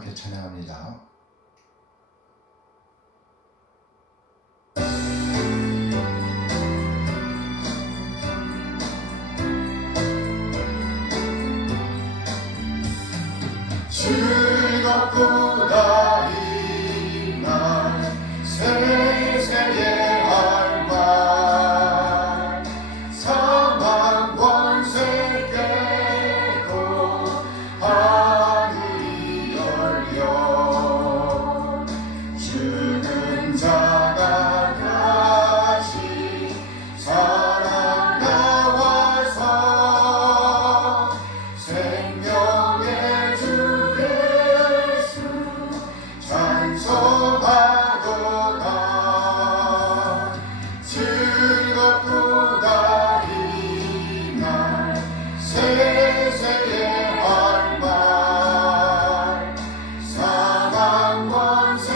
함께 찬양합니다. 즐겁구나 이날 세세의 할말 사망 권세 깨고 하늘이 열려 죽은 자가 다시 살아나와서 생명의 주 예수 찬송하도다. 즐겁도다 이날 세세의 할말 사망 권세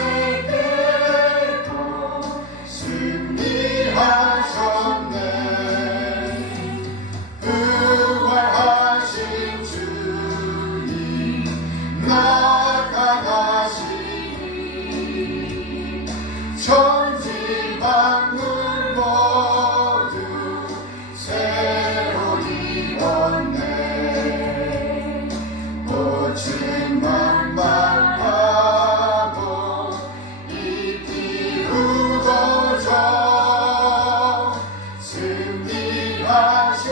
깨고 승리하셨네. 부활하신 주님 나타나시니 천지 만물 모두 새로 입었네. 꽃은 만발하고 잎이 우거져 승리하신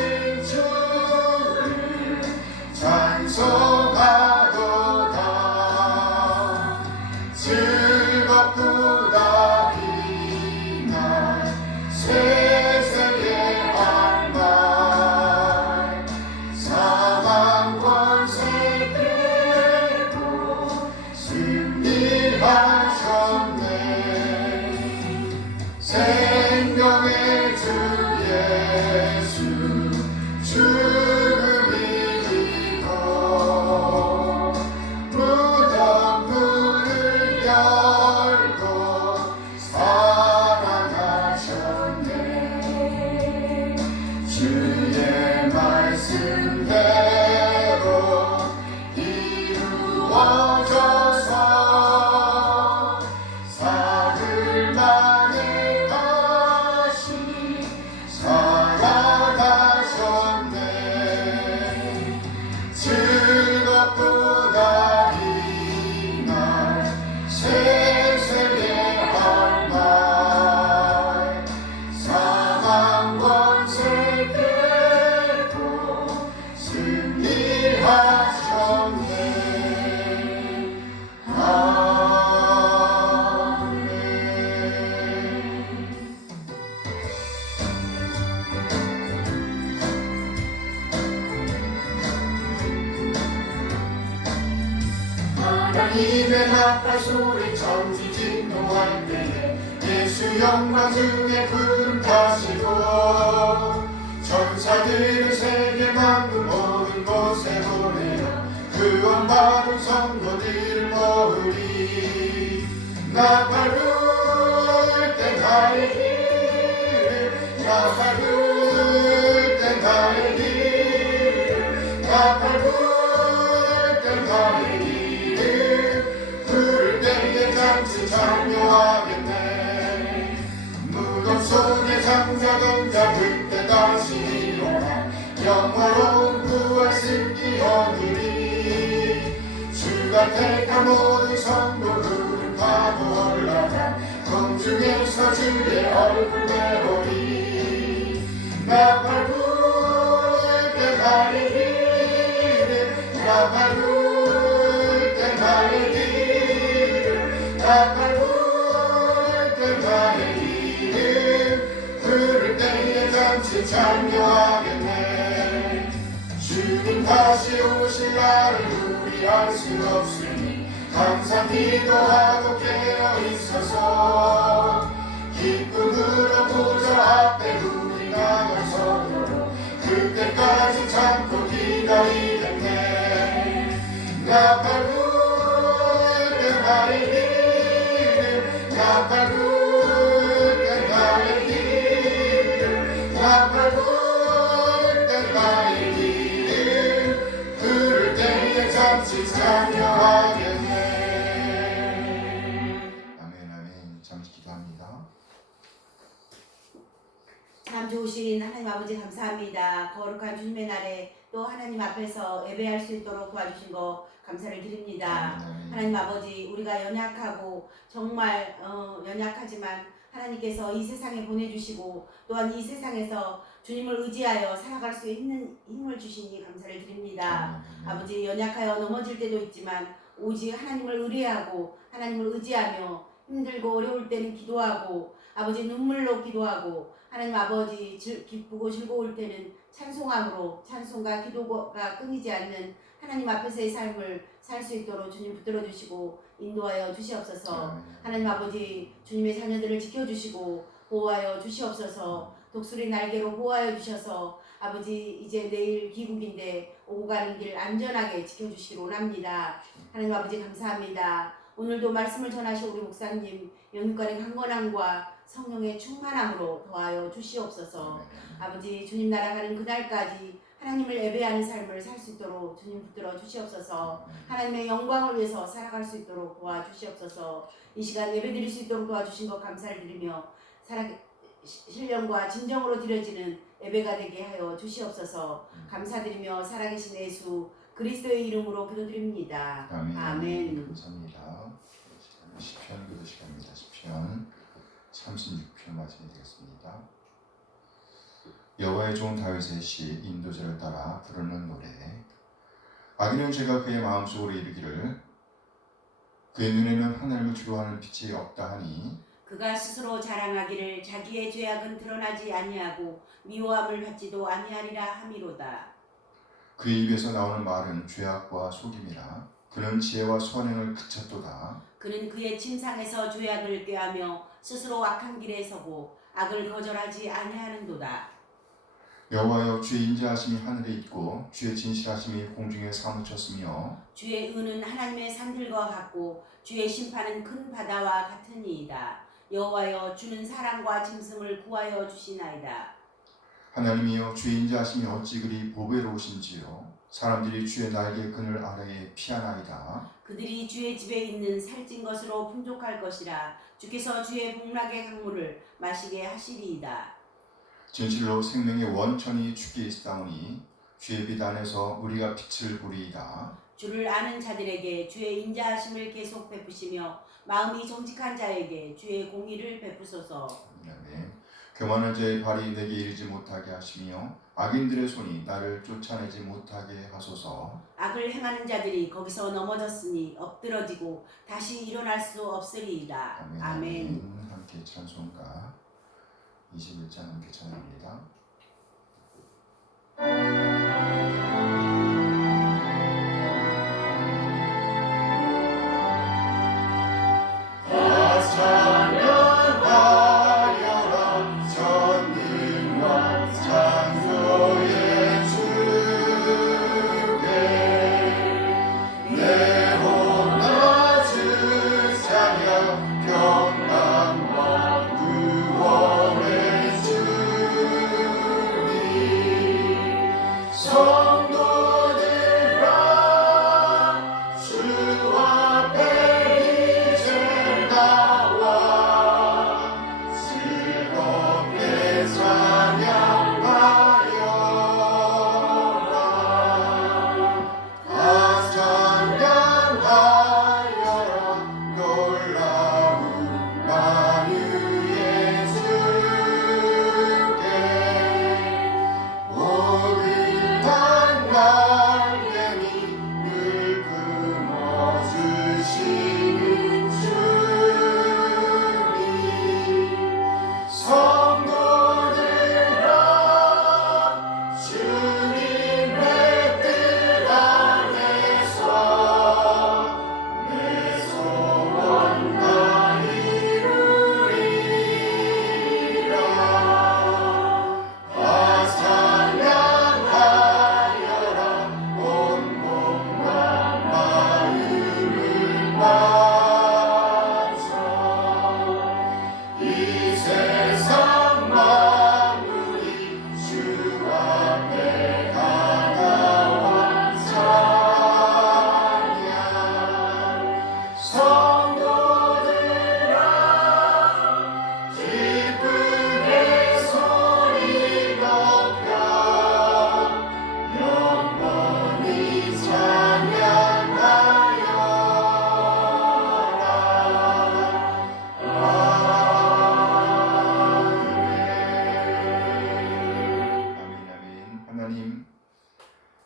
주를 찬송하도다. 즐겁도다 이날 세세의 할말 사망 권세 깨고 승리하셨네. 생명의 주 예수 죽음 이기고 무덤 문을 열고 살아나셨네. 주의 말씀대로 이루어져서 사흘 만에 다시 살아나셨네. 즐겁도다 이날 세세의 할말 사망 권세 깨고 승리하셨네. 아멘. 하나님의 나팔 소리 천지 진동할 때에 예수 영광 중에 구름 타시고 천사들을 세계 만국 모든 곳에 보내어 구원받은 성도들을 모으리. 나팔 불 때 나의 길 나팔 불 때 나의 길 나팔 불 때 나의 길 부를 때에 잠시 참여하겠네. 무덤 속에 잠자던 자 그때 다시 일어나 영화로운 부활 승리 얻으리. 주가 택한 모든 성도들은 파도 올라가 공중에서 주의 얼굴 배우리. 나팔 불 때 나의 길 나팔 불 때 나의 길 나팔 불 때 나의 길 부를 때에 잠시 참여하겠네. 주님 다시 오실 날을 우리 알 수 없으니 항상 기도하고 깨어 있어서 기쁨으로 보좌 앞에 우리 나가서도록 그때까지 참고 기다리겠네. 나팔 불 때 나의 길 나팔 불 때 나의 길 나팔 불 때 나의 길 부를 때에 잠시 참여하겠네. 아버지 감사합니다. 거룩한 주님의 날에 또 하나님 앞에서 예배할 수 있도록 도와주신 거 감사를 드립니다. 하나님 아버지, 우리가 연약하고 정말 연약하지만 하나님께서 이 세상에 보내주시고 또한 이 세상에서 주님을 의지하여 살아갈 수 있는 힘을 주시니 감사를 드립니다. 아버지, 연약하여 넘어질 때도 있지만 오직 하나님을 의뢰하고 하나님을 의지하며 힘들고 어려울 때는 기도하고 아버지 눈물로 기도하고 하나님 아버지 기쁘고 즐거울 때는 찬송함으로 찬송과 기도가 끊이지 않는 하나님 앞에서의 삶을 살 수 있도록 주님 붙들어 주시고 인도하여 주시옵소서. 하나님 아버지, 주님의 자녀들을 지켜주시고 보호하여 주시옵소서. 독수리 날개로 보호하여 주셔서 아버지, 이제 내일 귀국인데 오고 가는 길 안전하게 지켜주시기 원합니다. 하나님 아버지 감사합니다. 오늘도 말씀을 전하신 우리 목사님 영육간의 강건함과 성령의 충만함으로 도와여 주시옵소서. 아버지, 주님 날아가는 그날까지 하나님을 예배하는 삶을 살 수 있도록 주님 붙들어 주시옵소서. 하나님의 영광을 위해서 살아갈 수 있도록 도와주시옵소서. 이 시간 예배드릴 수 있도록 도와주신 것 감사를 드리며 신령과 진정으로 드려지는 예배가 되게 하여 주시옵소서. 감사드리며 살아계신 예수 그리스도의 이름으로 기도드립니다. 아멘. 감사합니다. 시편 기도 시간입니다. 시편 36편 말씀이 되겠습니다. 여호와의 종 다윗의 시 인도자를 따라 부르는 노래. 악인은 죄가 그의 마음속으로 이르기를 그의 눈에는 하나님을 두려워하는 빛이 없다 하니 그가 스스로 자랑하기를 자기의 죄악은 드러나지 아니하고 미워함을 받지도 아니하리라 함이로다. 그의 입에서 나오는 말은 죄악과 속임이라 그는 지혜와 선행을 그쳤도다. 그는 그의 침상에서 죄악을 꾀하며 스스로 악한 길에 서고 악을 거절하지 아니하는도다. 여호와여, 주의 인자하심이 하늘에 있고 주의 진실하심이 공중에 사무쳤으며 주의 은은 하나님의 산들과 같고 주의 심판은 큰 바다와 같으니이다. 여호와여, 주는 사랑과 짐승을 구하여 주시나이다. 하나님이여, 주의 인자하심이 어찌 그리 보배로우신지요. 사람들이 주의 날개 그늘 아래에 피하나이다. 그들이 주의 집에 있는 살찐 것으로 풍족할 것이라. 주께서 주의 복락의 강물을 마시게 하시리이다. 진실로 생명의 원천이 주께 있사오니 주의 빛 안에서 우리가 빛을 보리이다. 주를 아는 자들에게 주의 인자하심을 계속 베푸시며 마음이 정직한 자에게 주의 공의를 베푸소서. 아멘. 교만한 자의 발이 내게 이르지 못하게 하시며 악인들의 손이 나를 쫓아내지 못하게 하소서. 악을 행하는 자들이 거기서 넘어졌으니 엎드러지고 다시 일어날 수 없으리이다. 아멘. 아멘. 함께 찬송가 21장 함께 찬양합니다.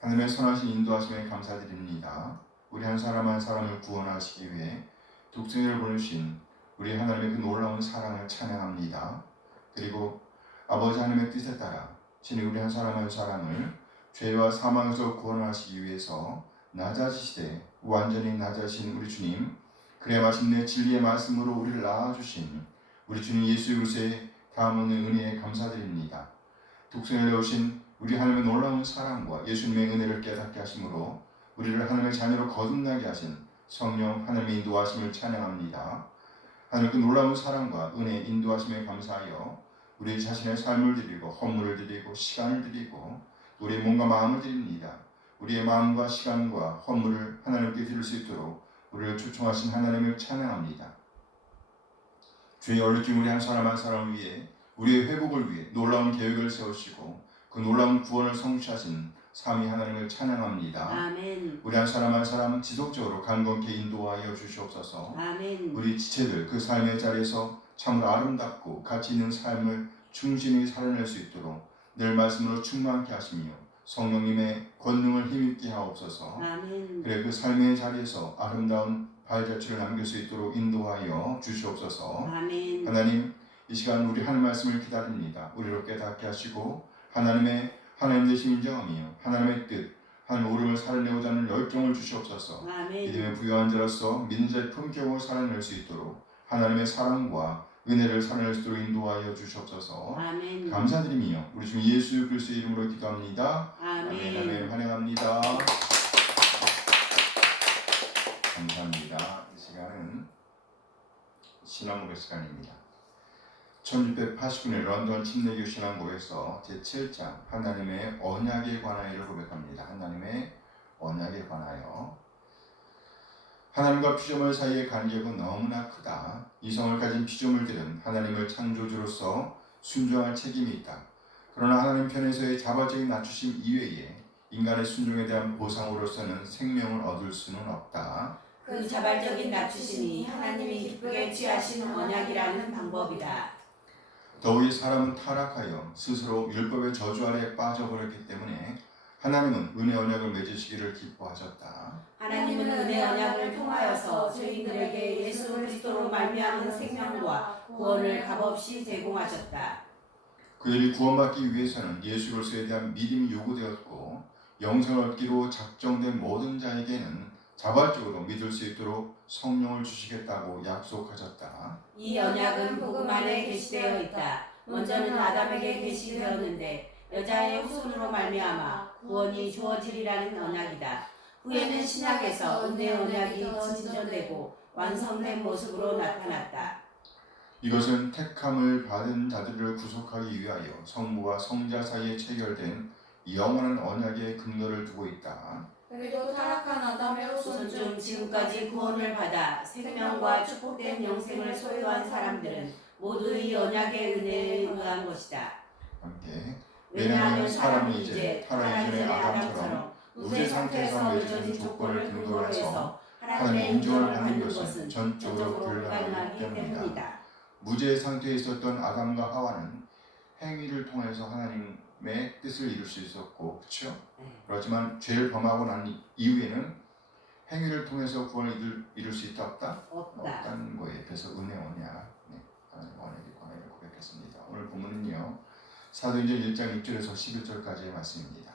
하나님의 선하신 인도하심에 감사드립니다. 우리 한 사람 한 사람을 구원하시기 위해 독생자를 보내신 우리 하나님의 그 놀라운 사랑을 찬양합니다. 그리고 아버지 하나님의 뜻에 따라 친히 우리 한 사람 한 사람을 죄와 사망에서 구원하시기 위해서 낮아지시되 완전히 낮아진 우리 주님, 그래 마침내 진리의 말씀으로 우리를 낳아주신 우리 주님 예수 그리스도의 다함없는 은혜에 감사드립니다. 독생을 내오신 우리 하나님의 놀라운 사랑과 예수님의 은혜를 깨닫게 하심으로 우리를 하나님의 자녀로 거듭나게 하신 성령 하나님의 인도하심을 찬양합니다. 하나님 그 놀라운 사랑과 은혜 인도하심에 감사하여 우리 자신의 삶을 드리고 헌물을 드리고 시간을 드리고 우리의 몸과 마음을 드립니다. 우리의 마음과 시간과 헌물을 하나님께 드릴 수 있도록 우리를 초청하신 하나님을 찬양합니다. 주의 얼룩진 우리 한 사람 한 사람을 위해 우리의 회복을 위해 놀라운 계획을 세우시고 그 놀라운 구원을 성취하신 삼위 하나님을 찬양합니다. 아멘. 우리 한 사람 한 사람 지속적으로 강건케 인도하여 주시옵소서. 아멘. 우리 지체들 그 삶의 자리에서 참으로 아름답고 가치 있는 삶을 충실히 살아낼 수 있도록 늘 말씀으로 충만케 하시며 성령님의 권능을 힘있게 하옵소서. 아멘. 그래 그 삶의 자리에서 아름다운 발자취를 남길 수 있도록 인도하여 주시옵소서. 아멘. 하나님, 이 시간 우리 하나님 말씀을 기다립니다. 우리로 깨닫게 하시고 하나님 되심 인정하며 하나님의 뜻, 하나님의 오름을 살아내고자 하는 열정을 주시옵소서. 아멘. 믿음의 부유한 자로서 믿는 자의 품격을 살아낼 수 있도록 하나님의 사랑과 은혜를 살아낼 수 있도록 인도하여 주시옵소서. 아멘. 감사드리며 우리 주 예수 그리스도의 이름으로 기도합니다. 아멘. 아멘. 환영합니다. 감사합니다. 이 시간은 신앙고백 시간입니다. 1689년 런던 침례교 신앙고에서 제7장 하나님의 언약에 관하여를 고백합니다. 하나님의 언약에 관하여. 하나님과 피조물 사이의 간격은 너무나 크다. 이성을 가진 피조물들은 하나님을 창조주로서 순종할 책임이 있다. 그러나 하나님 편에서의 자발적인 낮추심 이외에 인간의 순종에 대한 보상으로서는 생명을 얻을 수는 없다. 그 자발적인 낮추심이 하나님이 기쁘게 취하신 언약이라는 방법이다. 더욱이 사람은 타락하여 스스로 율법의 저주 아래 빠져버렸기 때문에 하나님은 은혜 언약을 맺으시기를 기뻐하셨다. 하나님은 은혜 언약을 통하여서 죄인들에게 예수 그리스도로 말미암은 생명과 구원을 값없이 제공하셨다. 그들이 구원받기 위해서는 예수 그리스도에 대한 믿음이 요구되었고 영생을 얻기로 작정된 모든 자에게는 자발적으로 믿을 수 있도록 성령을 주시겠다고 약속하셨다. 이 언약은 복음 안에 계시되어 있다. 먼저는 아담에게 계시되었는데 여자의 후손으로 말미암아 구원이 주어지리라는 언약이다. 후에는 신약에서 은혜 언약이 더 진전되고 완성된 모습으로 나타났다. 이것은 택함을 받은 자들을 구속하기 위하여 성부와 성자 사이에 체결된 영원한 언약의 근거를 두고 있다. 그리고 타락한 아담의 후손 중 지금까지 구원을 받아 생명과 축복된 영생을 소유한 사람들은 모두 이 언약의 은혜에 의한 것이다. 함께. 왜냐하면 사람이 이제 타락 이전의 아담처럼 무죄 상태에서 맺어진 조건을 근거로 해서 하나님의 인정을 받는 것은 전적으로 불가능하기 때문이다. 무죄 상태에 있었던 아담과 하와는 행위를 통해서 하나님의 뜻을 이룰 수 있었고, 그렇죠? 그렇지만 죄를 범하고 난 이후에는 행위를 통해서 구원을 이룰 수 있다 없다? 없다는 거에 그래서 은혜 언약, 하나님 언약의 권한을 고백했습니다. 오늘 본문은요 사도행전 1장 6절에서 11절까지의 말씀입니다.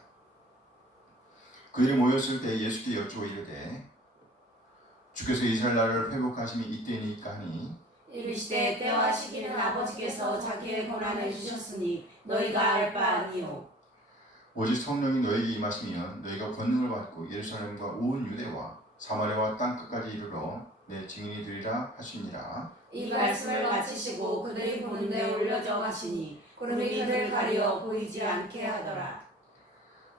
그들이 모였을 때 예수께 여쭈어 이르되 주께서 이스라엘 나라를 회복하심이 이때니까 하니 이르시되 때와 시기는 아버지께서 자기의 권한을 주셨으니 너희가 알 바 아니요. 오직 성령이 너에게 임하시면 너희가 권능을 받고 예루살렘과 온 유대와 사마리아와 땅끝까지 이르러 내 증인이 되리라 하시니라. 이 말씀을 마치시고 그들이 보는데 올려져 가시니 구름이 그를 가려 보이지 않게 하더라.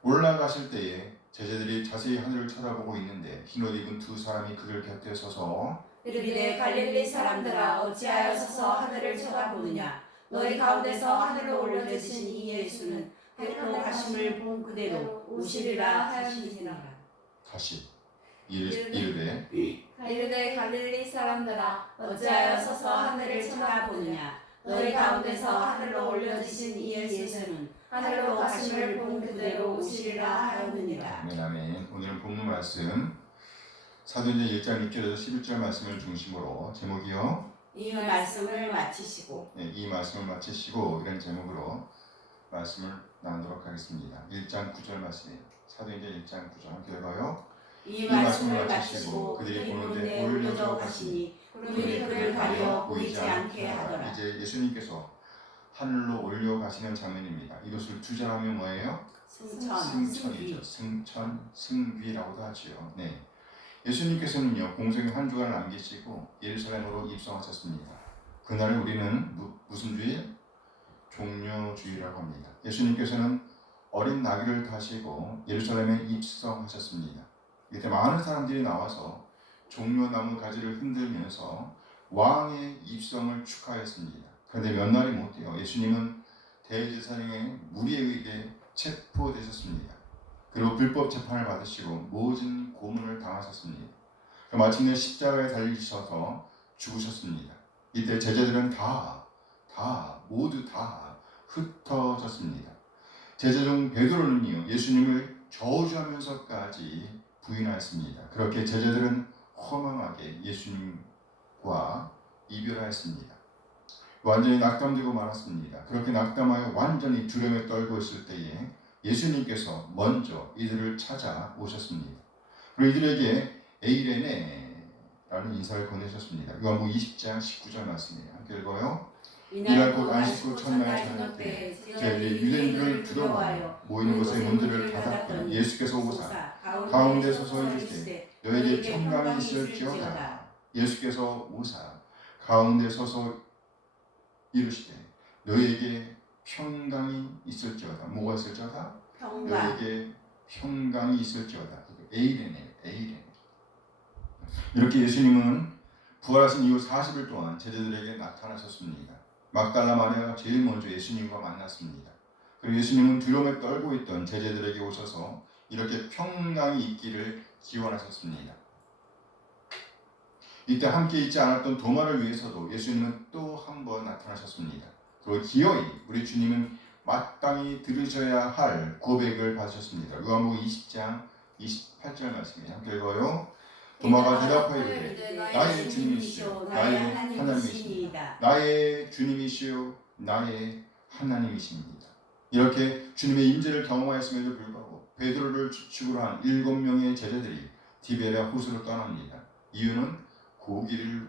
올라가실 때에 제자들이 자세히 하늘을 쳐다보고 있는데 흰옷 입은 두 사람이 그들 곁에 서서 이르기되 갈릴리 사람들아 어찌하여 서서 하늘을 쳐다보느냐. 너희 가운데서 하늘로 올려지신 이 예수는 하늘로 가심을 본 그대로 오시리라 하시니라. 다시 이르되 갈릴리 사람들아 어찌하여 서서 하늘을 쳐다보느냐. 너희 가운데서 하늘로 올려지신 이 예수는 하늘로 가심을 본 그대로 때로 오시리라 하였느니라. 아멘, 아멘. 오늘은 본문 말씀 사도행전 1장 6절에서 11절 말씀을 중심으로 제목이요. 이 말씀을 마치시고. 네, 이 말씀을 마치시고 이런 제목으로 말씀을 나누도록 하겠습니다. 1장 9절 말씀이에요. 사도행전 1장 9절 결과요. 이 말씀을 마치시고 그들이 보는데 올려져 가시니 그들이 그를 가려 보이지 않게 하더라. 이제 예수님께서 하늘로 올려가시는 장면입니다. 이것을 투자하면 뭐예요? 승천이죠. 승천, 승귀라고도 하지요. 네. 예수님께서는요 공생의 한 주간을 남기시고 예루살렘으로 입성하셨습니다. 그날을 우리는 무슨 주일? 종려주의라고 합니다. 예수님께서는 어린 나귀를 타시고 예루살렘에 입성하셨습니다. 이때 많은 사람들이 나와서 종려나무 가지를 흔들면서 왕의 입성을 축하했습니다. 그런데 몇 날이 못 돼요. 예수님은 대제사장의 무리에 의해 체포되셨습니다. 그리고 불법 재판을 받으시고 모진 고문을 당하셨습니다. 마침내 십자가에 달리셔서 죽으셨습니다. 이때 제자들은 모두 다 흩어졌습니다. 제자 중 베드로는요 예수님을 저주하면서까지 부인하였습니다. 그렇게 제자들은 허망하게 예수님과 이별하였습니다. 완전히 낙담되고 말았습니다. 그렇게 낙담하여 완전히 두려움에 떨고 있을 때에 예수님께서 먼저 이들을 찾아오셨습니다. 그리고 이들에게 에이레네라는 인사를 보내셨습니다. 요한복음 20장 19절 말씀이에요. 함께 읽어요. 이날 곧 안식 후 첫날 저녁 때 제자들이 유대인들을 두려워하여 모이는 곳의 문들을 닫았더니 예수께서 오사 가운데 서서 이르시되 너에게 평강이 있을지어다. 예수께서 오사 가운데 서서 이르시되 너에게 평강이 있을지어다. 뭐가 있을지어다? 너에게 평강이 있을지어다. 에이레네. 이렇게 예수님은 부활하신 이후 40일 동안 제자들에게 나타나셨습니다. 막달라 마리아가 제일 먼저 예수님과 만났습니다. 그리고 예수님은 두려움에 떨고 있던 제자들에게 오셔서 이렇게 평강이 있기를 기원하셨습니다. 이때 함께 있지 않았던 도마를 위해서도 예수님은 또 한 번 나타나셨습니다. 그리고 기어이 우리 주님은 마땅히 들으셔야 할 고백을 받으셨습니다. 요한복음 20장 28절 말씀이에요. 함께 읽어요. 도마가 대답하여 이르되 나의 주님이시요 나의 하나님이십니다. 나의 주님이시요 나의 하나님이십니다. 이렇게 주님의 임재를 경험하였음에도 불구하고 베드로를 주축으로 한 7명의 제자들이 디베랴 호수로 떠납니다. 이유는 고기를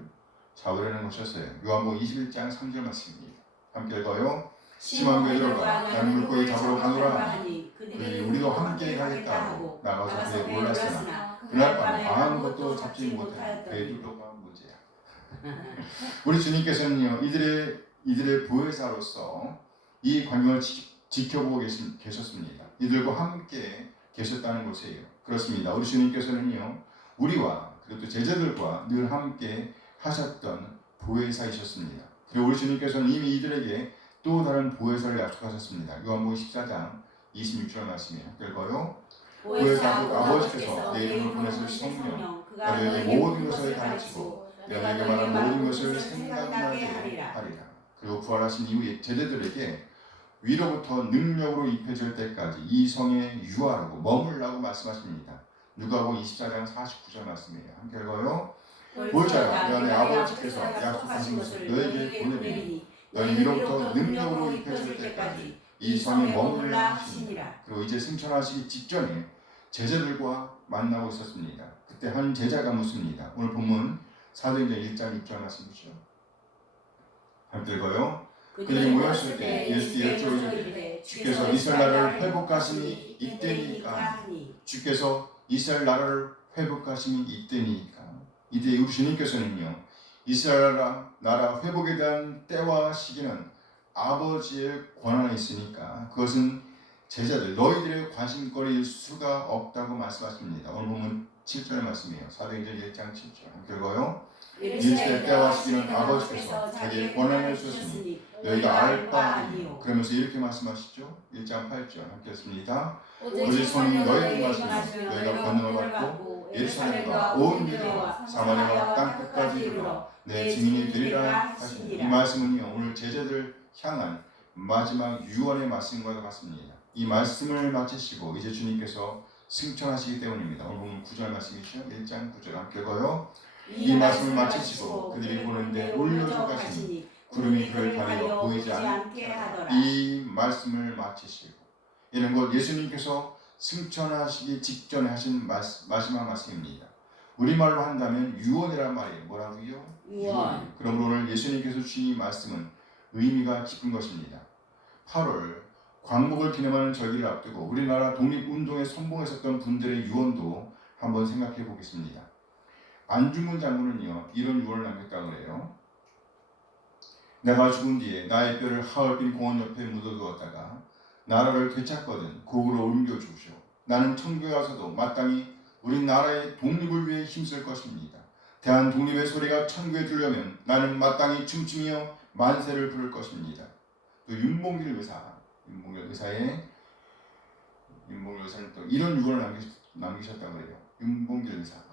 잡으려는 것이었어요. 요한복음 21장 3절 말씀입니다. 함께 읽어요. 시몬 베드로가 나는 물고기 잡으러 가노라 하니 그들이 우리도 함께 가겠다 하고 나가서 그에 몰랐으나 그날 밤에 아무것도 잡지 못한 베드로가 문제야. 우리 주님께서는요 이들의 보혜사로서 이 광경을 지켜보고 계셨습니다. 이들과 함께 계셨다는 것이에요. 그렇습니다. 우리 주님께서는요 우리와 그리고 또 제자들과 늘 함께 하셨던 보혜사이셨습니다. 그리고 우리 주님께서는 이미 이들에게 또 다른 보혜사를 약속하셨습니다. 요한복음 14장 26절 말씀이에요. 읽어요. 보혜사 곧 아버지께서 내 이름을 보내실 성령 그가 너에게 모든 것을 가르치고 내가 너에게 말한 모든 것을 생각나게 하리라. 그리고 부활하신 이후에 제자들에게 위로부터 능력으로 입혀질 때까지 이 성에 유하라고 머물라고 말씀하십니다. 누가복음 24장 49절 말씀이에요. 함께 읽어요. 볼자가 내 안에 아버지께서 약속하신 것을 너에게 보내리니 너희 위로부터 능력으로 입혀질 때까지 이 성에 머물라 하시니라. 그리고 이제 승천하시기 직전에 제자들과 만나고 있었습니다. 그때 한 제자가 묻습니다. 오늘 본문 사도행전 1장 6절 말씀이죠. 함께 읽어요. 그들이 모였을 때 예수께 여쭈어이르되 주께서 이스라엘 나라를 회복하심이 이때니까. 주께서 이스라엘 나라를 회복하심이 이때니까. 이때 우리 주님께서는요 이스라엘 나라 회복에 대한 때와 시기는 아버지의 권한에 있으니까 그것은 제자들 너희들의 관심거리일 수가 없다고 말씀하십니다. 오늘 보면 7절 말씀이에요. 사도행전 1장 7절 읽어요. 이르시되 때와 시기는 아버지께서 자기의 권한을 주셨으니 너희가 알 바 아니요. 그러면서 이렇게 말씀하시죠. 1장 8절 함께 했습니다. 오직 성령이 너희에게 임하시면 너희가 권능을 받고 예루살렘과 온 유대와 사마리아와 땅끝까지 이르러 내 증인이 되리라 하시니 이 말씀은요 오늘 제자들 향한 마지막 유언의 말씀과 같습니다. 이 말씀을 마치시고 이제 주님께서 승천하시기 때문입니다. 오늘 보면 9절 말씀이죠. 1장 9절 함께 읽어요. 이 말씀을 마치시고 그들이 보는데 올려져 가시니 구름이 그를 가리어 보이지 않게 하더라. 이 말씀을 마치시고 이런 것 예수님께서 승천하시기 직전에 하신 마지막 말씀입니다. 우리말로 한다면 유언이란 말이에요. 뭐라고요? 유언. 그러므로 오늘 예수님께서 주신 이 말씀은 의미가 깊은 것입니다. 8월 광복을 기념하는 절기를 앞두고 우리나라 독립운동에 선봉했었던 분들의 유언도 한번 생각해 보겠습니다. 안중근 장군은요 이런 유언을 남겼다고 그래요. 내가 죽은 뒤에 나의 뼈를 하얼빈 공원 옆에 묻어두었다가 나라를 되찾거든 고으로 옮겨주시오. 나는 천국에 가서도 마땅히 우리나라의 독립을 위해 힘쓸 것입니다. 대한 독립의 소리가 천국에 들려면 나는 마땅히 춤추며 만세를 부를 것입니다. 또 윤봉길 의사는 또 이런 유언을 남기셨다고 해요. 윤봉길 의사가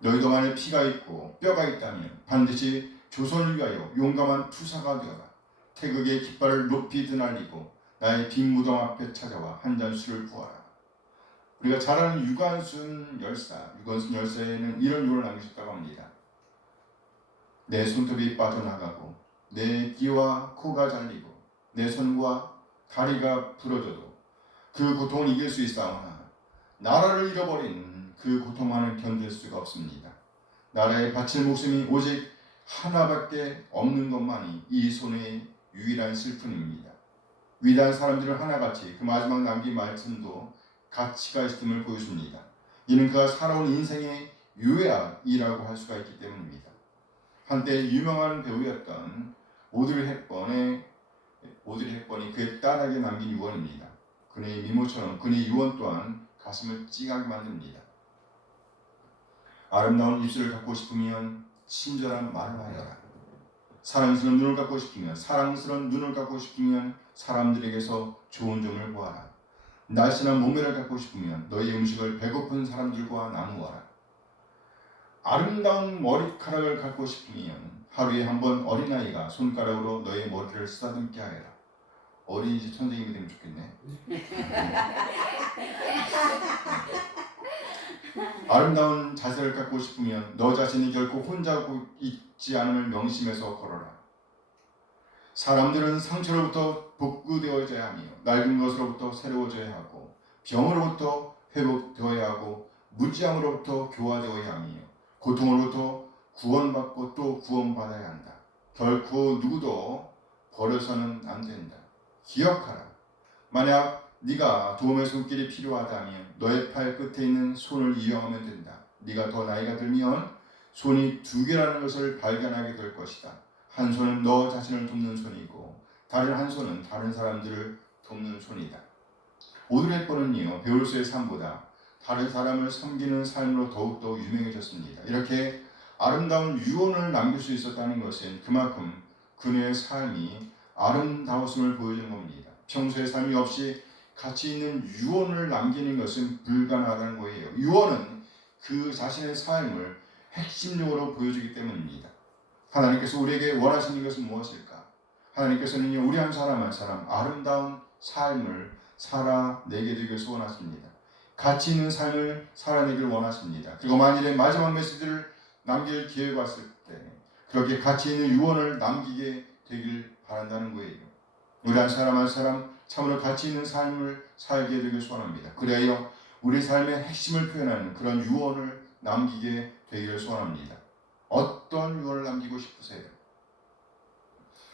너희도 만일 피가 있고 뼈가 있다면 반드시 조선을 위하여 용감한 투사가 되어라. 태극의 깃발을 높이 드날리고 나의 빈 무덤 앞에 찾아와 한 잔 술을 부어라. 우리가 잘 아는 유관순 열사에는 이런 유언을 남기셨다고 합니다. 내 손톱이 빠져나가고 내 귀와 코가 잘리고 내 손과 다리가 부러져도 그 고통을 이길 수 있사오나 나라를 잃어버린 그 고통만은 견딜 수가 없습니다. 나라에 바칠 목숨이 오직 하나밖에 없는 것만이 이 손의 유일한 슬픔입니다. 위대한 사람들은 하나같이 그 마지막 남긴 말씀도 가치가 있음을 보여줍니다. 이는 그가 살아온 인생의 요약이라고 할 수가 있기 때문입니다. 한때 유명한 배우였던 오드리 헵번이 그의 딸에게 남긴 유언입니다. 그녀의 미모처럼 그녀의 유언 또한 가슴을 찡하게 만듭니다. 아름다운 입술을 갖고 싶으면 친절한 말을 하여라. 사랑스러운 눈을 갖고 싶으면 사람들에게서 좋은 점을 보아라. 날씬한 몸매를 갖고 싶으면 너희 음식을 배고픈 사람들과 나누어라. 아름다운 머리카락을 갖고 싶으면 하루에 한 번 어린아이가 손가락으로 너의 머리를 쓰다듬게 하여라. 어린이집 선생님이 되면 좋겠네. 아름다운 자세를 갖고 싶으면 너 자신이 결코 혼자 있지 않음을 명심해서 걸어라. 사람들은 상처로부터 복구되어져야 하며 낡은 것으로부터 새로워져야 하고 병으로부터 회복되어야 하고 무지함으로부터 교화되어야 하며 고통으로부터 구원받고 또 구원받아야 한다. 결코 누구도 버려서는 안 된다. 기억하라. 만약 네가 도움의 손길이 필요하다면 너의 팔 끝에 있는 손을 이용하면 된다. 네가 더 나이가 들면 손이 두 개라는 것을 발견하게 될 것이다. 한 손은 너 자신을 돕는 손이고 다른 한 손은 다른 사람들을 돕는 손이다. 오드리 헵번은요 배우로서의 삶보다 다른 사람을 섬기는 삶으로 더욱더 유명해졌습니다. 이렇게 아름다운 유언을 남길 수 있었다는 것은 그만큼 그녀의 삶이 아름다웠음을 보여주는 겁니다. 평소의 삶이 없이 가치 있는 유언을 남기는 것은 불가능하다는 거예요. 유언은 그 자신의 삶을 핵심적으로 보여주기 때문입니다. 하나님께서 우리에게 원하시는 것은 무엇일까? 하나님께서는 우리 한 사람 한 사람 아름다운 삶을 살아내게 되길 소원하십니다. 가치 있는 삶을 살아내길 원하십니다. 그리고 만일에 마지막 메시지를 남길 기회가 왔을 때 그렇게 가치 있는 유언을 남기게 되길 바란다는 거예요. 우리 한 사람 한 사람 참으로 가치 있는 삶을 살게 되길 소원합니다. 그래야 우리 삶의 핵심을 표현하는 그런 유언을 남기게 되기를 소원합니다. 어떤 유언을 남기고 싶으세요?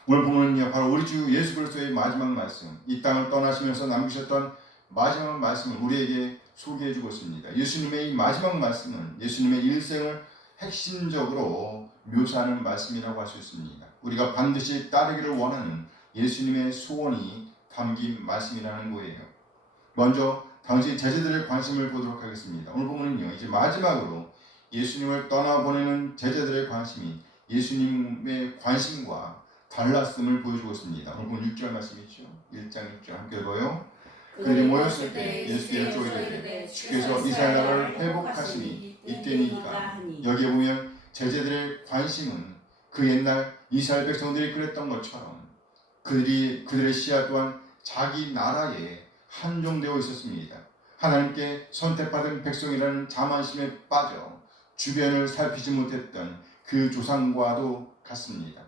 오늘 보면은요 바로 우리 주 예수 그리스도의 마지막 말씀, 이 땅을 떠나시면서 남기셨던 마지막 말씀을 우리에게 소개해 주고 있습니다. 예수님의 이 마지막 말씀은 예수님의 일생을 핵심적으로 묘사하는 말씀이라고 할 수 있습니다. 우리가 반드시 따르기를 원하는 예수님의 소원이 담긴 말씀이라는 거예요. 먼저 당시 제자들의 관심을 보도록 하겠습니다. 오늘 보면은요 이제 마지막으로 예수님을 떠나보내는 제자들의 관심이 예수님의 관심과 달랐음을 보여주고 있습니다. 오늘 보면 6절 말씀이죠. 1장 6절 함께 읽어요. 그들이 모였을 때 예수께 여쭤이르되 주께서 이스라엘 나라를 회복하시니 이때니까. 여기에 보면 제자들의 관심은 그 옛날 이스라엘 백성들이 그랬던 것처럼 그들의 시야 또한 자기 나라의 한정되어 있었습니다. 하나님께 선택받은 백성이라는 자만심에 빠져 주변을 살피지 못했던 그 조상과도 같습니다.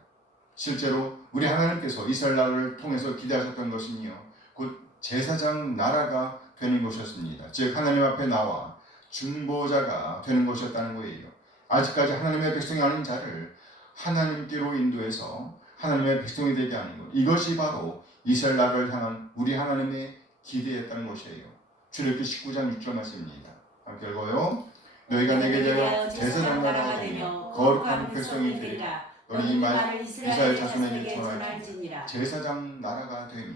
실제로 우리 하나님께서 이스라엘 나라를 통해서 기대하셨던 것은요, 곧 제사장 나라가 되는 것이었습니다. 즉 하나님 앞에 나와 중보자가 되는 것이었다는 거예요. 아직까지 하나님의 백성이 아닌 자를 하나님께로 인도해서 하나님의 백성이 되게 하는 것, 이것이 바로 이스라엘 나라를 향한 우리 하나님의 기대였다는 것이에요. 출애굽기 19장 6절 말씀입니다. 함께 읽어요. 너희가 내게 대하여 제사장 나라가 되며 거룩한 백성이 되리라. 너희 이 말 이스라엘 자손에게 전할지니라. 제사장 나라가 되며,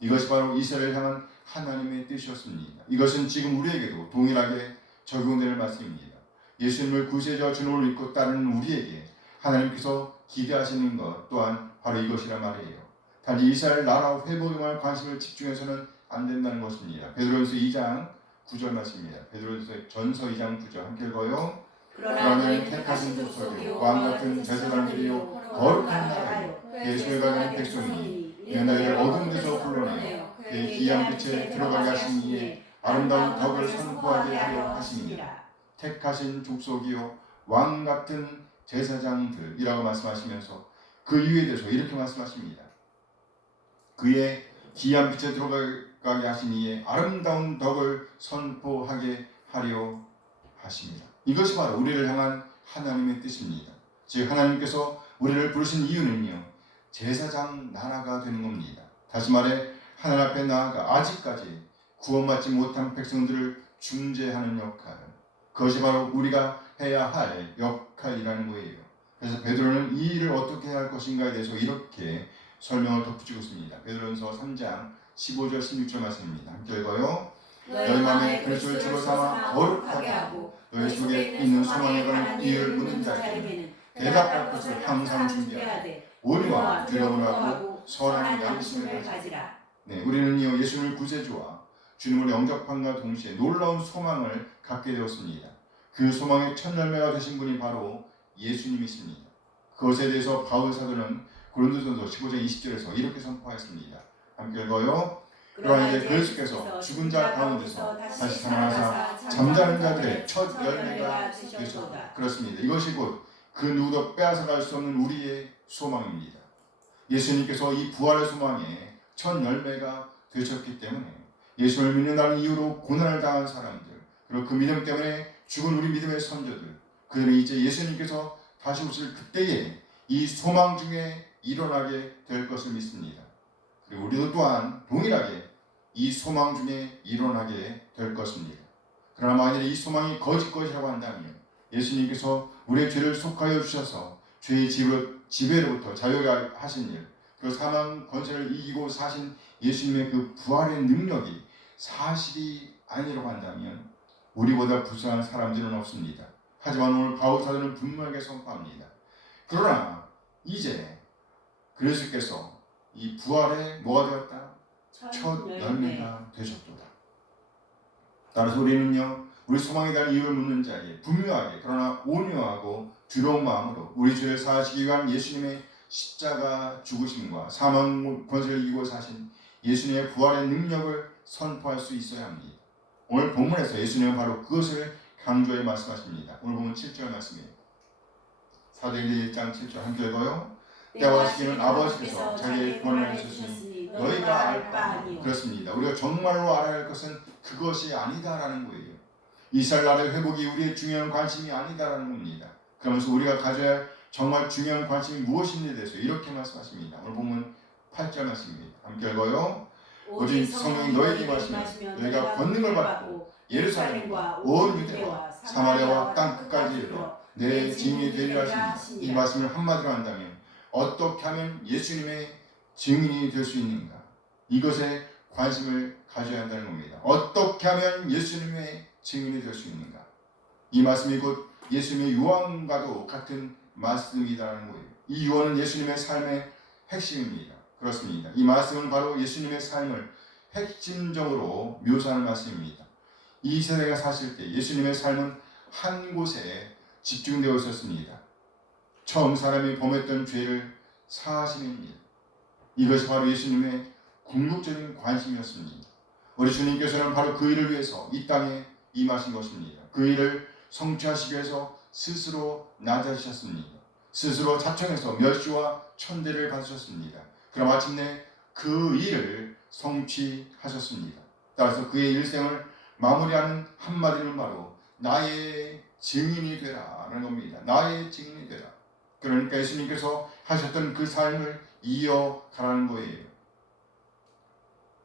이것이 바로 이스라엘을 향한 하나님의 뜻이었습니다. 이것은 지금 우리에게도 동일하게 적용되는 말씀입니다. 예수님을 구세주와 주님을 믿고 따르는 우리에게 하나님께서 기대하시는 것 또한 바로 이것이란 말이에요. 단지 이스라엘 나라 회복에만 관심을 집중해서는 안 된다는 것입니다. 베드로전서 2장 9절 말씀입니다. 베드로전서 2장 9절 함께 읽어요. 그러나 너희는 택하신 족속이요 왕 같은 제사장들이요 거룩한 나라요 예수의 가는 백성이니 이는 너희를 어두운 데서 불러내어 그의 기이한 빛에 들어가게 하신 이에 아름다운 덕을 선포하게 하려 하심이니라. 택하신 족속이요 왕 같은 제사장들이라고 말씀하시면서 그 이유에 대해서 이렇게 말씀하십니다. 그의 기이한 빛에 들어가게 하신 이에 아름다운 덕을 선포하게 하려 하십니다. 이것이 바로 우리를 향한 하나님의 뜻입니다. 즉 하나님께서 우리를 부르신 이유는요, 제사장 나라가 되는 겁니다. 다시 말해 하나님 앞에 나아가 아직까지 구원받지 못한 백성들을 중재하는 역할, 그것이 바로 우리가 해야 할 역할이라는 거예요. 그래서 베드로는 이 일을 어떻게 해야 할 것인가에 대해서 이렇게 설명을 덧붙이고 있습니다. 베드로전서 3장 15절 16절 말씀입니다. 함께 읽어요. 너희 마음에 그리스도를 주로 삼아 거룩하게 하고 너희 속에 있는 소망에 관한 이유를 묻는 자에게는 대답할 것을 항상 준비하되 온유와 두려움을 하고 선한 양심을 가지라. 네, 우리는요 예수님을 구세주와 주님을 영접함과 동시에 놀라운 소망을 갖게 되었습니다. 그 소망의 첫 열매가 되신 분이 바로 예수님이십니다. 그것에 대해서 바울 사도는 고린도전서 15장 20절에서 이렇게 선포하였습니다. 함께 읽어요. 그러나 이제 그리스도께서 죽은 자 가운데서 다시 살아나사 잠자는 자들의 첫 열매가 되셨다. 그렇습니다. 이것이 곧 그 누구도 빼앗아갈 수 없는 우리의 소망입니다. 예수님께서 이 부활의 소망의 첫 열매가 되셨기 때문에 예수를 믿는다는 이유로 고난을 당한 사람들, 그리고 그 믿음 때문에 죽은 우리 믿음의 선조들, 그들은 이제 예수님께서 다시 오실 그때에 이 소망 중에 일어나게 될 것을 믿습니다. 그리고 우리도 또한 동일하게 이 소망 중에 일어나게 될 것입니다. 그러나 만일 이 소망이 거짓 것이라고 한다면 예수님께서 우리의 죄를 속하여 주셔서 죄의 지배로부터 자유하게 하신 일, 그 사망 권세를 이기고 사신 예수님의 그 부활의 능력이 사실이 아니라고 한다면 우리보다 불쌍한 사람들은 없습니다. 하지만 오늘 바울 사도는 분명하게 선포합니다. 그러나 이제 그리스도께서 이 부활에 뭐가 되었다? 첫 열매가 되셨도다. 따라서 우리는요 우리 소망에 대한 이유를 묻는 자에게 분명하게 그러나 온유하고 두려운 마음으로 우리 죄를 사하시기 위한 예수님의 십자가 죽으심과 사망 권세를 이기고 사신 예수님의 부활의 능력을 선포할 수 있어야 합니다. 오늘 본문에서 예수님은 바로 그것을 강조해 말씀하십니다. 오늘 보면 7절 말씀이에요. 사도행전 1장 7절 함께 읽어요. 때와 시기는 아버지께서 자기의 권한을 주셨으니 너희가 알 바 아니요. 그렇습니다. 우리가 정말로 알아야 할 것은 그것이 아니다라는 거예요. 이스라엘 나라의 회복이 우리의 중요한 관심이 아니다라는 겁니다. 그러면서 우리가 가져야 할 정말 중요한 관심이 무엇인지에 대해서 이렇게 말씀하십니다. 오늘 보면 8절 말씀입니다. 함께 읽어요. 오직 성령이 너희에게 임하시면 너희가 권능을 받고 예루살렘과 온 유대와 사마리아와 땅 끝까지 이르러 내 증인이 되리라 하십니다. 이 말씀을 한마디로 한다면 어떻게 하면 예수님의 증인이 될 수 있는가? 이것에 관심을 가져야 한다는 겁니다. 어떻게 하면 예수님의 증인이 될 수 있는가? 이 말씀이 곧 예수님의 유언과도 같은 말씀이라는 거예요. 이 유언은 예수님의 삶의 핵심입니다. 그렇습니다. 이 말씀은 바로 예수님의 삶을 핵심적으로 묘사하는 말씀입니다. 이 세대가 사실 때 예수님의 삶은 한 곳에 집중되어 있었습니다. 처음 사람이 범했던 죄를 사하시는 일, 이것이 바로 예수님의 궁극적인 관심이었습니다. 우리 주님께서는 바로 그 일을 위해서 이 땅에 임하신 것입니다. 그 일을 성취하시기 위해서 스스로 낮아지셨습니다. 스스로 자청해서 멸시와 천대를 받으셨습니다. 그럼 마침내 그 일을 성취하셨습니다. 따라서 그의 일생을 마무리하는 한마디는 바로 나의 증인이 되라라는 겁니다. 나의 증인이 되라. 그러니까 예수님께서 하셨던 그 삶을 이어가라는 거예요.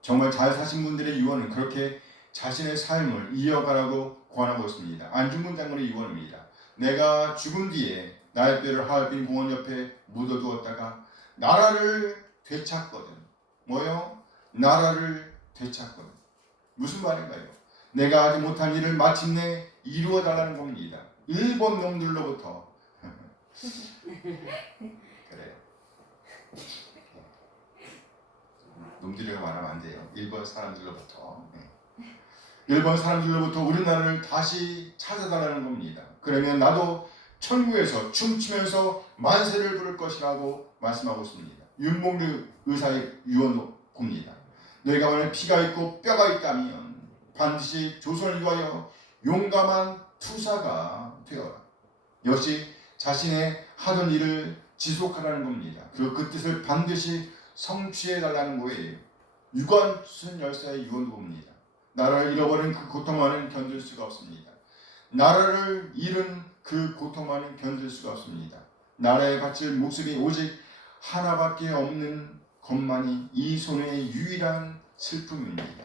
정말 잘 사신 분들의 유언은 그렇게 자신의 삶을 이어가라고 권하고 있습니다. 안중근 장군의 유언입니다. 내가 죽은 뒤에 나의 뼈를 하얼빈 공원 옆에 묻어두었다가 나라를 되찾거든. 뭐요? 나라를 되찾거든. 무슨 말인가요? 내가 하지 못한 일을 마침내 이루어달라는 겁니다. 일본 놈들로부터 그래요. 놈들이라고 말하면 안 돼요. 일본 사람들로부터. 일본 사람들로부터 우리나라를 다시 찾아달라는 겁니다. 그러면 나도 천국에서 춤추면서 만세를 부를 것이라고 말씀하고 있습니다. 윤봉길 의사의 유언도 봅니다. 너희가 만약 피가 있고 뼈가 있다면 반드시 조선을 위하여 용감한 투사가 되어라. 역시 자신의 하던 일을 지속하라는 겁니다. 그리고 그 뜻을 반드시 성취해달라는 거예요. 유관순 열사의 유언도 봅니다. 나라를 잃어버린 그 고통만은 견딜 수가 없습니다. 나라를 잃은 그 고통만은 견딜 수가 없습니다. 나라에 바칠 목숨이 오직 하나밖에 없는 것만이 이 손의 유일한 슬픔입니다.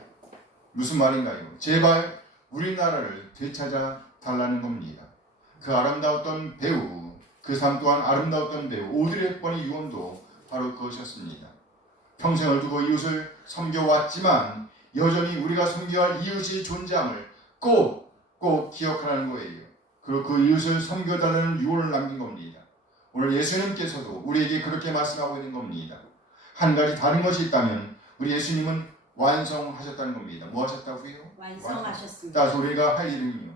무슨 말인가요? 제발 우리나라를 되찾아 달라는 겁니다. 그 아름다웠던 배우, 그 삶 또한 아름다웠던 배우 오드리 헵번의 유언도 바로 그것이었습니다. 평생을 두고 이웃을 섬겨왔지만 여전히 우리가 섬겨야 할 이웃이 존재함을 꼭 기억하라는 거예요. 그리고 그 이웃을 섬겨달라는 유언을 남긴 겁니다. 오늘 예수님께서도 우리에게 그렇게 말씀하고 있는 겁니다. 한 가지 다른 것이 있다면 우리 예수님은 완성하셨다는 겁니다. 뭐 하셨다고요? 완성하셨습니다. 따라서 우리가 할 일은요,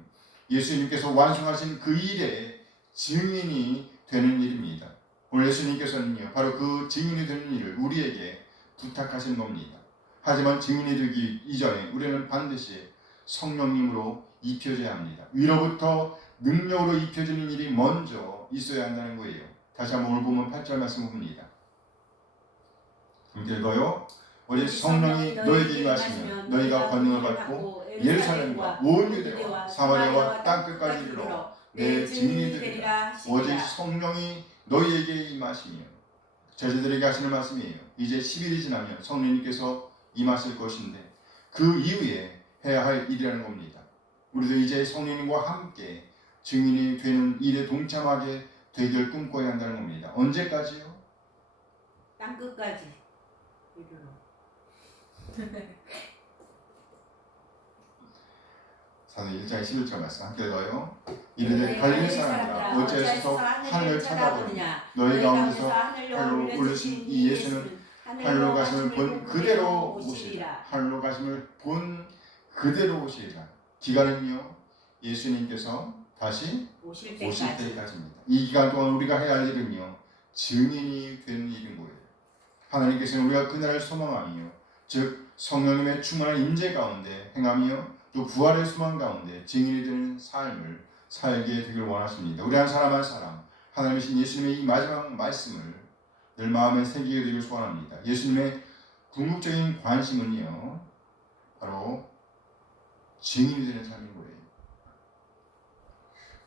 예수님께서 완성하신 그 일의 증인이 되는 일입니다. 오늘 예수님께서는요, 바로 그 증인이 되는 일을 우리에게 부탁하신 겁니다. 하지만 증인이 되기 이전에 우리는 반드시 성령님으로 입혀져야 합니다. 위로부터 능력으로 입혀지는 일이 먼저 있어야 한다는 거예요. 다시 한번 오늘 보면 8절 말씀 봅니다. 함께 읽어요. 오직 성령이 너희에게 임하시면 너희가 권능을 받고 예루살렘과 온 유대와 사마리아와 땅끝까지 이르러 내 증인이 되리라. 오직 성령이 너희에게 임하시면, 제자들에게 하시는 말씀이에요. 이제 10일이 지나면 성령님께서 임하실 것인데 그 이후에 해야 할 일이라는 겁니다. 우리도 이제 성령님과 함께 증인이 되는 일에 동참하게 되길 꿈꿔야 한다는 겁니다. 언제까지요? 땅끝까지 이르러. 사도행 1장 11절 말씀 함께 읽어요. 이르되 갈릴리 사람들아 어찌하여서 하늘을 쳐다보느냐. 너희 가운데서 하늘로 올리신 이 예수는 하늘로 가심을 본 그대로 오시리라. 하늘로 가심을 본 그대로 오시리라. 기간은요, 예수님께서 다시 오실 때까지입니다. 이 기간 동안 우리가 해야 할 일은요, 증인이 되는 일인 거예요. 하나님께서는 우리가 그날을 소망하며, 즉 성령님의 충만한 임재 가운데 행하며 또 부활의 소망 가운데 증인이 되는 삶을 살게 되길 원하십니다. 우리 한 사람 한 사람 하나님이신 예수님의 이 마지막 말씀을 늘 마음에 새기게 되길 소원합니다. 예수님의 궁극적인 관심은요, 바로 증인이 되는 삶인 거예요.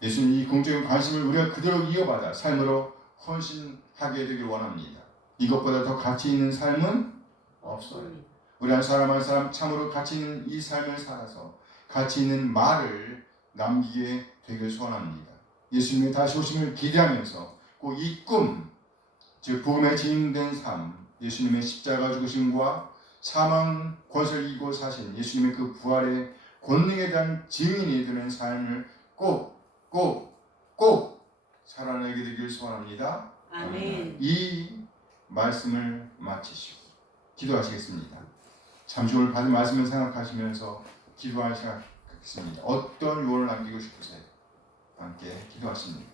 예수님 이 궁극적인 관심을 우리가 그대로 이어받아 삶으로 헌신하게 되길 원합니다. 이것보다 더 가치 있는 삶은 없어요. 우리 한 사람 참으로 가치 있는 이 삶을 살아서 가치 있는 말을 남기게 되길 소원합니다. 예수님의 다시 오심을 기대하면서 꼭 이 꿈, 즉 복음의 증인된 삶, 예수님의 십자가 죽으심과 사망 권세를 이기고 사신 예수님의 그 부활의 권능에 대한 증인이 되는 삶을 꼭 살아내게 되길 소원합니다. 아멘. 이 말씀을 마치시고 기도하시겠습니다. 잠시 오늘 받은 말씀을 생각하시면서 기도하시겠습니다. 어떤 유언을 남기고 싶으세요? 함께 기도하십니다.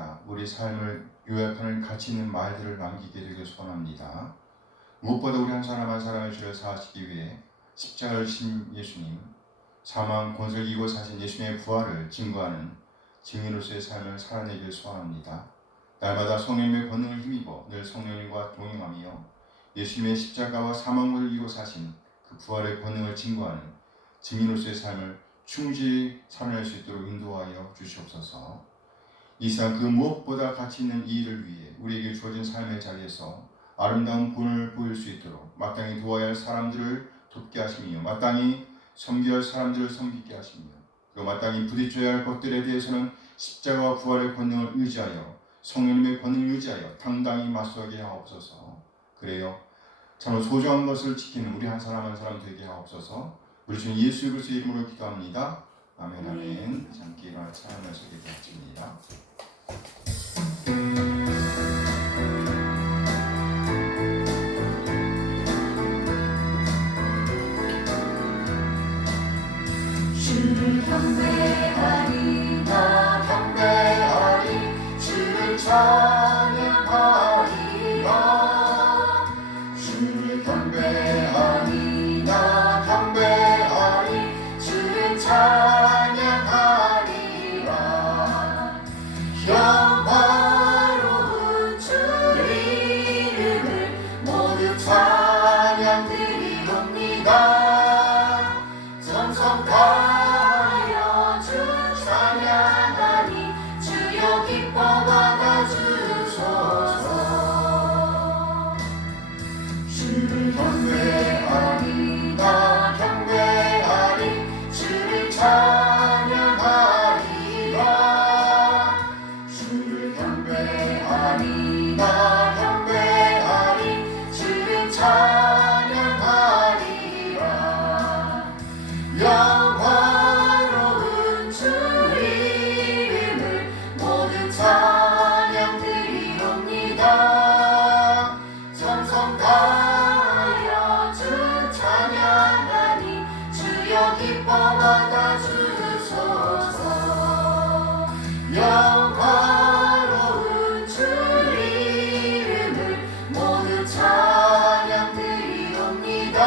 따라 우리 삶을 요약하는 가치 있는 말들을 남기게 되길 소원합니다. 무엇보다 우리 한 사람 한 사람의 죄를 사하시기 위해 십자가를 진 예수님, 사망 권세를 이기고 사신 예수님의 부활을 증거하는 증인으로서의 삶을 살아내길 소원합니다. 날마다 성령님의 권능을 힘입어 늘 성령님과 동행하며 예수님의 십자가와 사망을 이기고 사신 그 부활의 권능을 증거하는 증인으로서의 삶을 충실히 살아낼 수 있도록 인도하여 주시옵소서. 이 세상 그 무엇보다 가치 있는 이 일을 위해 우리에게 주어진 삶의 자리에서 아름다운 본을 보일 수 있도록 마땅히 도와야 할 사람들을 돕게 하시며 마땅히 섬겨야 할 사람들을 섬기게 하시며 또 마땅히 부딪혀야 할 것들에 대해서는 십자가와 부활의 권능을 의지하여 성령님의 권능을 의지하여 당당히 맞서게 하옵소서. 그래요 참으로 소중한 것을 지키는 우리 한 사람 한 사람 되게 하옵소서. 우리 주님 예수 그리스도의 이름으로 기도합니다. 아멘 아멘. 잠기 일어나 찬양하면서 기도드립니다. 주를 경배하리 나 경배하리 주를 찬양하리라 주를 경배하리 나 경배하리 주를 찬양하리라 영화로운 주 이름을 모두 찬양 드리옵니다 정성 다하여 주 찬양하니 주여 기뻐 받아주소서 주를 경배하리 나 경배하리 주를 찬양하리라 주를 경배하리 나 경배하리 주를 찬양하리라 영화로운 주 이름을 모두 찬양 드리옵니다 정성 다하여 주 찬양하니 주여 기뻐 받아주소서 영화로운 주 이름을 모두 찬양 드리옵니다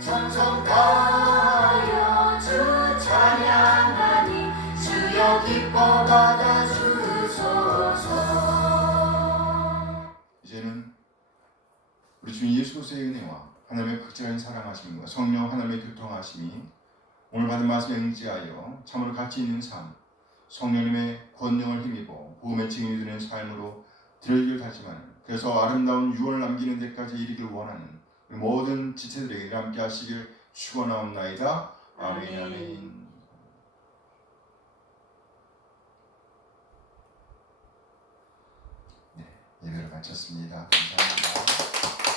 정성 다하여 주 찬양하니 주여 기뻐 받아주소서 이제는 우리 주님 예수 그리스도의 은혜와 하나님의 극진한 사랑하심과 성령 하나님의 교통하심이 오늘 받은 말씀에 응지하여 참으로 가치 있는 삶, 성령님의 권능을 힘입어 복음의 증인이 되는 삶으로 들어가길 다짐하는 그래서 아름다운 유언을 남기는 데까지 이르길 원하는 모든 지체들에게 함께 하시길 축원하옵나이다. 아멘 아멘. 네, 예배를 마쳤습니다. 감사합니다.